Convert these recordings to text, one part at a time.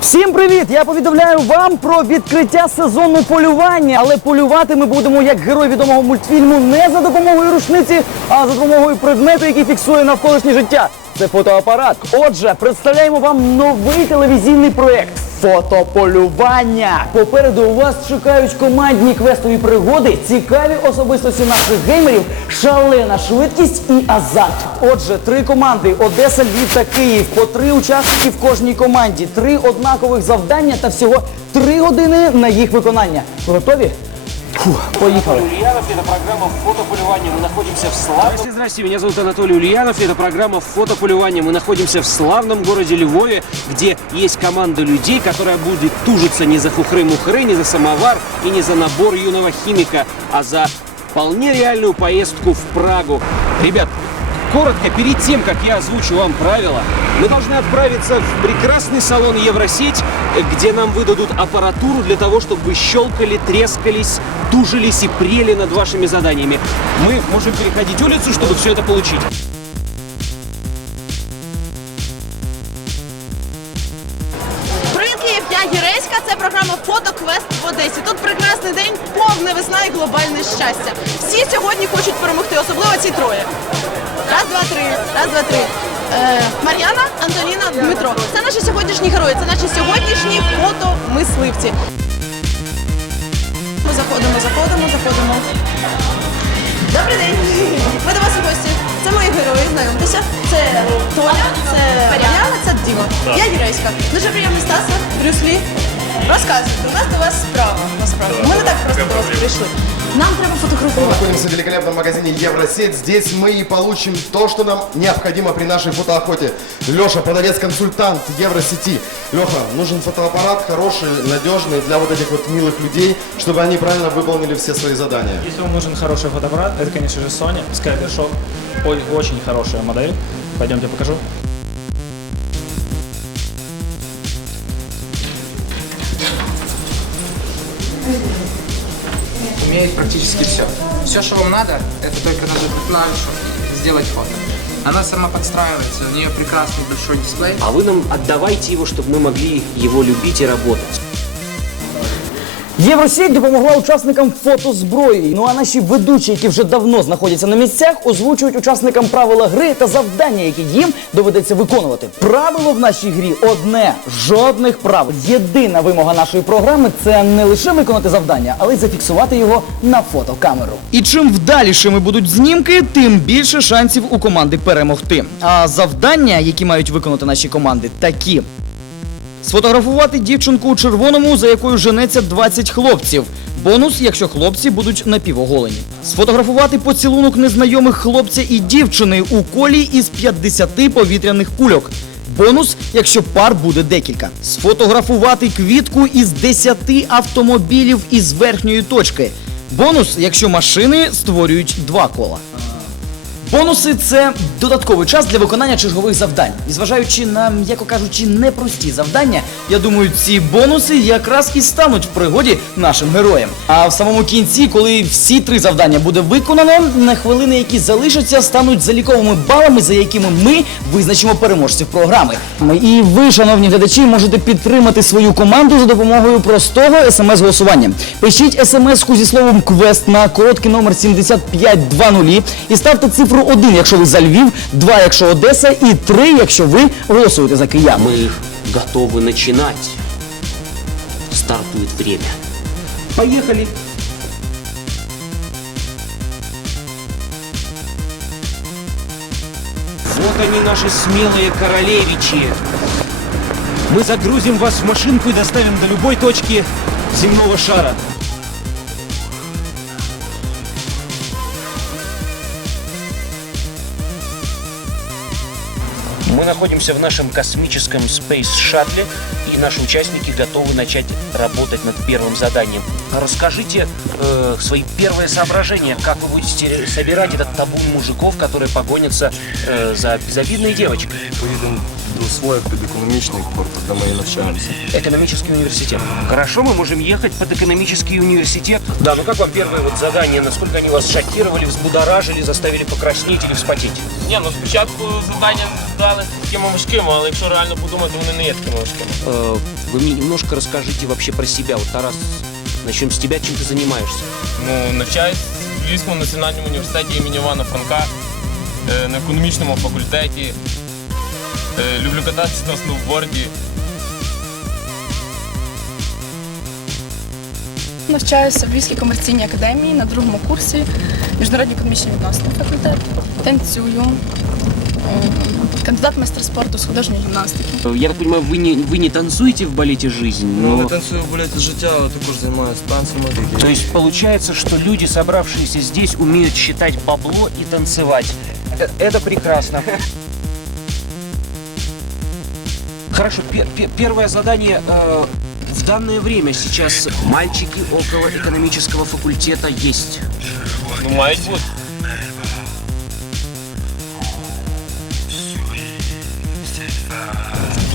Всім привіт! Я повідомляю вам про відкриття сезону полювання. Але полювати ми будемо як герой відомого мультфільму не за допомогою рушниці, а за допомогою предмету, який фіксує навколишнє життя. Це фотоапарат. Отже, представляємо вам новий телевізійний проект. Фотополювання. Попереду у вас чекають командні квестові пригоди, цікаві особистості наших геймерів, шалена швидкість і азарт. Отже, три команди: Одеса, Львів та Київ. По три учасники в кожній команді, три однакових завдання та всього три години на їх виконання. Готові? Фух, поїхали. Ульянов, это программа «Фотополювание». Мы находимся в славном... Здрасте, меня зовут Анатолий Ульянов, это программа «Фотополювание». Мы находимся в славном городе Львове, где есть команда людей, которая будет тужиться не за фухры-мухры, не за самовар и не за набор юного химика, а за вполне реальную поездку в Прагу. Ребят, коротко, перед тем, как я озвучу вам правила, мы должны отправиться в прекрасный салон Евросеть, где нам выдадут аппаратуру для того, чтобы вы щелкали, трескались, тужились и прели над вашими заданиями. Мы можем переходить улицу, чтобы все это получить. Програма Фотоквест в Одесі. Тут прекрасний день, повна весна і глобальне щастя. Всі сьогодні хочуть перемогти, особливо ці троє. Раз, два, три. Раз, два, три. Е, Мар'яна, Антоніна, Дмитро. Це наші сьогоднішні герої, це наші сьогоднішні фотомисливці. Ми заходимо, заходимо, заходимо. Добрий день! Ми до вас у гості. Це мої герої, знайомтеся. Це Тоня, це Мар'яна, це Діма. Я Юрейська. Дуже приємно Стаса, Брюс Лі. Розказуйте, у нас до вас справа, насправді. Ми не так просто до вас прийшли. Нам треба Мы фотографувати. находимся в великолепном магазине Евросеть. Здесь мы и получим то, что нам необходимо при нашей фотоохоте. Леша, продавец-консультант Евросети. Леха, нужен фотоаппарат хороший, надежный для вот этих вот милых людей, чтобы они правильно выполнили все свои задания. Если вам нужен хороший фотоаппарат, это, конечно же, Sony Skydershot. Ой, Очень хорошая модель. Пойдемте покажу. Умеет практически все. Все, что вам надо, это только нажать на клавишу сделать фото. Она сама подстраивается, у нее прекрасный большой дисплей. А вы нам отдавайте его, чтобы мы могли его любить и работать. Євросеть допомогла учасникам фотозброї. Ну а наші ведучі, які вже давно знаходяться на місцях, озвучують учасникам правила гри та завдання, які їм доведеться виконувати. Правило в нашій грі одне: жодних правил. Єдина вимога нашої програми це не лише виконати завдання, але й зафіксувати його на фотокамеру. І чим вдалішими будуть знімки, тим більше шансів у команди перемогти. А завдання, які мають виконати наші команди, такі. Сфотографувати дівчинку у червоному, за якою женеться 20 хлопців. Бонус, якщо хлопці будуть напівоголені. Сфотографувати поцілунок незнайомих хлопця і дівчини у колі із 50 повітряних кульок. Бонус, якщо пар буде декілька. Сфотографувати квітку із 10 автомобілів із верхньої точки. Бонус, якщо машини створюють два кола. Бонуси це додатковий час для виконання чергових завдань. І зважаючи на, м'яко кажучи, непрості завдання, я думаю, ці бонуси якраз і стануть в пригоді нашим героям. А в самому кінці, коли всі три завдання буде виконано, на хвилини, які залишаться, стануть заліковими балами, за якими ми визначимо переможців програми. І ви, шановні глядачі, можете підтримати свою команду за допомогою простого смс-голосування. Пишіть смс-ку зі словом квест на короткий номер 7520 і ставте цифру 1, якщо ви за Львів, 2, якщо Одеса, і 3, якщо ви голосуєте за киян. Мы готовы начинать. Стартует время. Поехали! Вот они, наши смелые королевичи. Мы загрузим вас в машинку и доставим до любой точки земного шара. Мы находимся в нашем космическом Space Shuttle, и наши участники готовы начать работать над первым заданием. Расскажите э, свои первые соображения, как вы будете собирать этот табун мужиков, которые погонятся э, за безобидной девочкой до свой экономичный корпус, когда мы и навчаемся. Экономический университет. Хорошо, мы можем ехать под экономический университет. Да, ну как вам первые вот задания? Насколько они вас шокировали, взбудоражили, заставили покраснеть или вспотеть? Ні, ну спочатку завдання здали такими важкими, але якщо реально подумати, вони не є такими важкими. Э, Вы мне немножко расскажите вообще про себя. Вот, Тарас, начнем с тебя. Чем ты занимаешься? Ну, навчаюсь в Львівському національному університеті імені Івана Франка е, на економічному факультеті. Е, Люблю кататися на сноуборді. Навчаюся в Львівській комерційній академії на другому курсі міжнародні економічні відносини факультет. Танцюю. Ем, Кандидат в майстер спорту з художньої гімнастики. Э, Я так понимаю, вы не, вы не танцуете в балете «Жизнь», Ну, но... я танцюю в балеті життя, але також займаюся танцями. То есть получается, что люди, собравшиеся здесь, умеют считать бабло и танцевать. Э, Это прекрасно. Хорошо, пе- пе- первое задание. э, в данное время сейчас мальчики около экономического факультета есть. Ну, мають бути.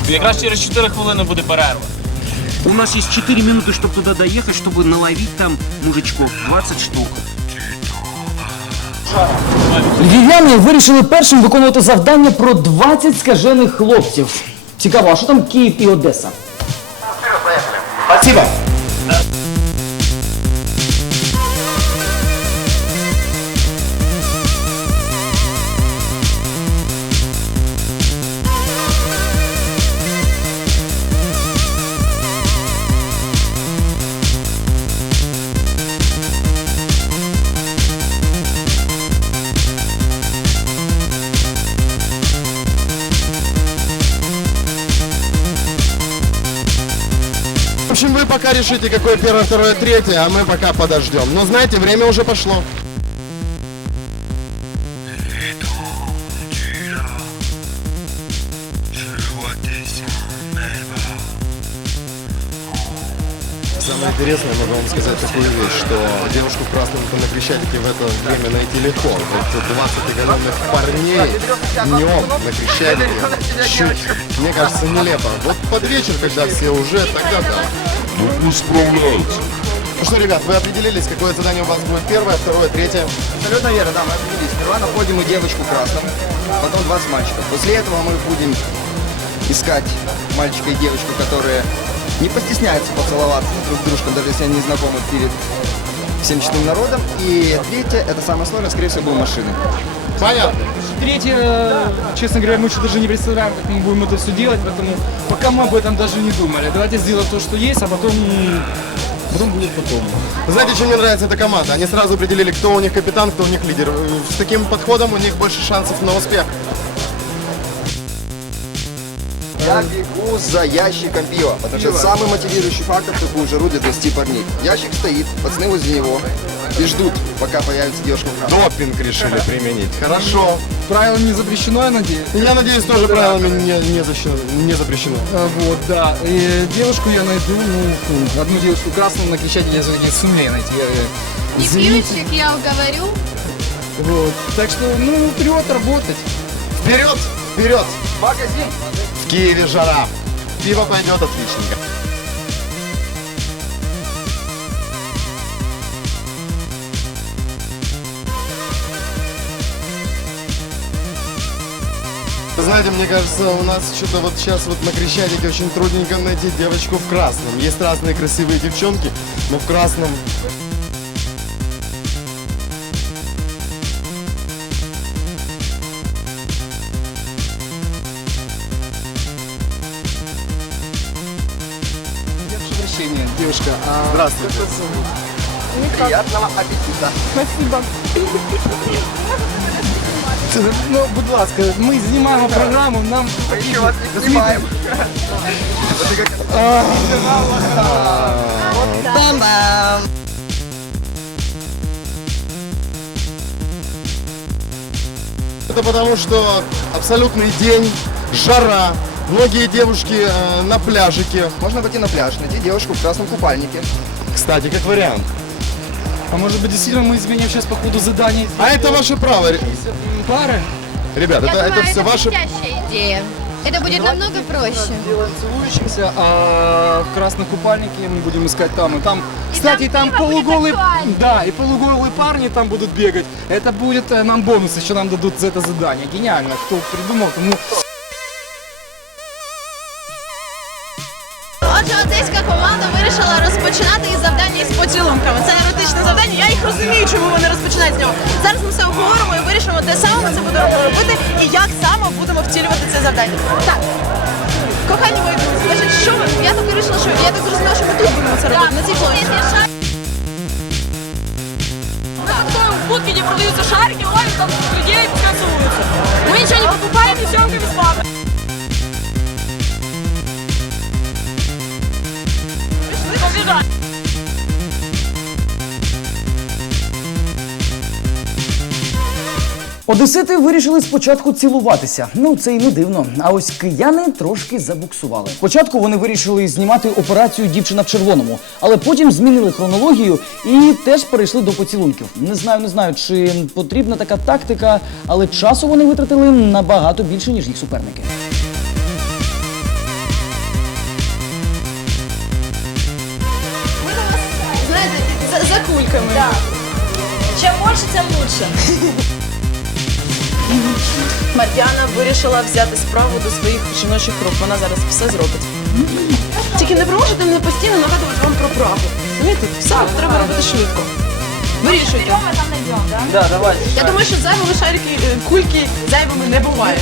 Якраз через 4 хвилини буде перерва. У нас есть 4 минуты, чтобы туда доехать, чтобы наловить там мужичков. 20 штук. Львів'яни вирішили першим виконувати завдання про 20 скажених хлопців. Цікаво, а що там Київ і Одеса? Спасибо. Пока решите, какое первое, второе, третье, а мы пока подождем. Но знаете, время уже пошло. Самое интересное, могу вам сказать такую вещь, что девушку в красном на Крещатике в это время найти легко. Вот 20 оголенных парней днем на Крещатике чуть, мне кажется, нелепо. Вот под вечер, когда все уже, тогда да. Ну, справляются. Ну что, ребят, вы определились, какое задание у вас будет первое, второе, третье? Абсолютно верно, да, мы определились. Сперва находим мы девочку в красном, потом 20 мальчиков. После этого мы будем искать мальчика и девочку, которые не постесняются поцеловаться друг с дружкой, даже если они не знакомы перед всем честным народом. И третье, это самое сложное, скорее всего, будут машины. Понятно. Третье, честно говоря, мы еще даже не представляем, как мы будем это все делать, поэтому пока мы об этом даже не думали. Давайте сделаем то, что есть, а потом, потом будет потом. Знаете, чем мне нравится эта команда? Они сразу определили, кто у них капитан, кто у них лидер. С таким подходом у них больше шансов на успех. Я бегу за ящиком пива, потому что это самый мотивирующий фактор в такую жару для 20 парней. Ящик стоит, пацаны возле него и ждут, пока появится девушка в. Допинг решили применить. Хорошо. Правилам не запрещено, я надеюсь. Я надеюсь, тоже правилами не, не, защищено- не запрещено. А, Вот, да. И девушку я найду, ну, одну девушку красную на Крещатике я все-таки сумею найти. Я, э, Не пьющих я уговорю. Вот. Так что, ну, вперед работать. Вперед! Вперед! Магазин! В Киеве жара. Пиво пойдет отличненько. Знаете, мне кажется, у нас что-то вот сейчас вот на Крещатике очень трудненько найти девочку в красном. Есть разные красивые девчонки, но в красном Прощения, девушка. А Здравствуйте. приятного аппетита. Ну, будь ласка, ми знімаємо програму, нам Еще вас не снимаем. Это потому, что абсолютный день, жара, многие девушки э, на пляжике. Можно пойти на пляж, найти девушку в красном купальнике. Кстати, как вариант. А может быть, действительно мы изменим сейчас по ходу заданий А это ваше право, ре- пары? ребят, это, это все ваше... идея. Это будет намного проще. Делаем целующихся, а в красном купальнике мы будем искать там. И там, кстати, там, полуголые, да, и полуголые парни там будут бегать. Это будет э, нам бонус, еще нам дадут за это задание. Гениально. Кто придумал, тому Отже, одеська команда вирішила розпочинати із завдання із поцілунками. Це еротичне завдання. Я їх розумію, чому вони розпочинають з нього. Зараз ми все обговоримо і вирішимо, де саме ми це будемо робити і як саме будемо втілювати це завдання. Так. Кохані мої друзі, скажіть, що ви? Я так вирішила, що я так зрозуміла, що ми тут будемо це робити, на цій площі. в будке, где продаются шарики, ловим там людей, пускай целуются. Мы ничего не покупаем, и съемка Одесити вирішили спочатку цілуватися. Ну це й не дивно. А ось кияни трошки забуксували. Спочатку вони вирішили знімати операцію Дівчина в червоному, але потім змінили хронологію і теж перейшли до поцілунків. Не знаю, не знаю, чи потрібна така тактика, але часу вони витратили набагато більше, ніж їх суперники. Знаєте, за, за кульками. Чем больше, тем лучше. Мар'яна вирішила взяти справу до своїх жіночих рук. Вона зараз все зробить. Тільки не проможете мене постійно нагадувати вам про правду. Знаєте, все треба робити швидко. Вирішуйте. да? Да, давай. Я думаю, що зайвими шарики, е, кульки зайвими не буває.